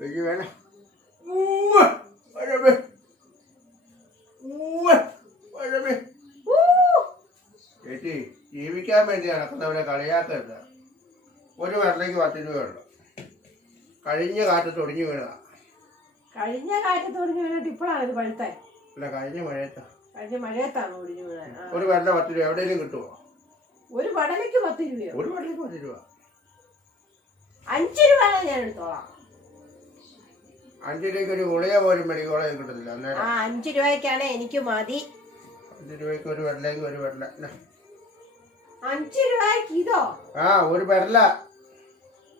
Veggie വേണം. ചേച്ചി ജീവിക്കാൻ വേണ്ടി നടക്കുന്നവരെ കളിയാക്കരുത്. ഒരു വെള്ളയ്ക്ക് 10 രൂപയുള്ളു. കഴിഞ്ഞ കാറ്റത്ത് ഒടിഞ്ഞു വീണതാ. കഴിഞ്ഞ കാറ്റത്ത് ഒടിഞ്ഞു വീണിട്ട് ഇപ്പോഴാണ് ഇത് പഴുത്താൻ? അല്ല, കഴിഞ്ഞ മഴയത്താണ് ഒടിഞ്ഞു വീണാൻ. ഒരു വെള്ള 10 രൂപ എവിടെയെങ്കിലും കിട്ടുമോ? ഒരു വടലയ്ക്ക് 10 രൂപയോ? ഒരു വെള്ളയ്ക്ക് 10 രൂപ. 5 രൂപ ഞാൻ എടുത്തോളാം. 5 രൂപയ്ക്ക് ഒരു ഗുളിക പോലും മെഡിക്കൽ കോളേജിൽ കിട്ടത്തില്ല. 5 രൂപയ്ക്കാണ് എനിക്ക് മതി. 5 രൂപയ്ക്ക് ഒരു വെള്ളയ്ക്ക് ഒരു വെള്ള. 5 രൂപയ്ക്ക് ഇതോ? ഒരു വെള്ള.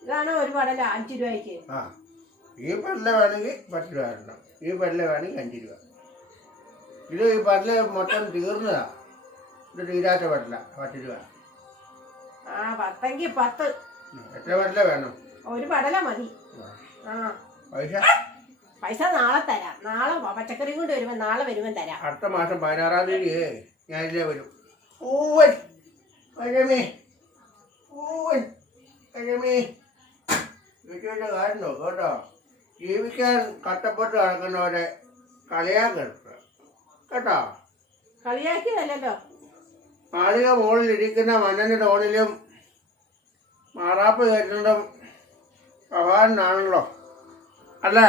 ഇതാണോ ഒരു വടല 5 രൂപയ്ക്ക്? ഈ വെള്ള വേണമെങ്കിൽ 10 രൂപ തരണം. ഈ വെള്ള വേണമെങ്കിൽ 5 രൂപ. ഇത് ഈ വെള്ള മൊത്തം തീർന്നതാ. ഇത് തീരാത്ത വെള്ള 10 രൂപ. 10 10. എത്ര വെള്ള വേണം? ഒരു വടല മതി. പൈസ നാളെ തരാം. നാളെ പച്ചക്കറി കൊണ്ട് വരുമ്പോ നാളെ വരുമ്പോ തരാം. അടുത്ത മാസം 16-ാം തീയതി ഞാനില്ലേ വരും. കാരണോ കേട്ടോ. ജീവിക്കാൻ കഷ്ടപ്പെട്ട് നടക്കുന്നവരെ കളിയാക്കരുത് കേട്ടോ. കളിയാക്കിയതല്ലോ. മാളിക മുകളിലിരിക്കുന്ന മണ്ണിന്റെ തോണിലും മാറാപ്പ് കയറ്റുന്നതും ഭഗവാനാണല്ലോ അല്ലേ?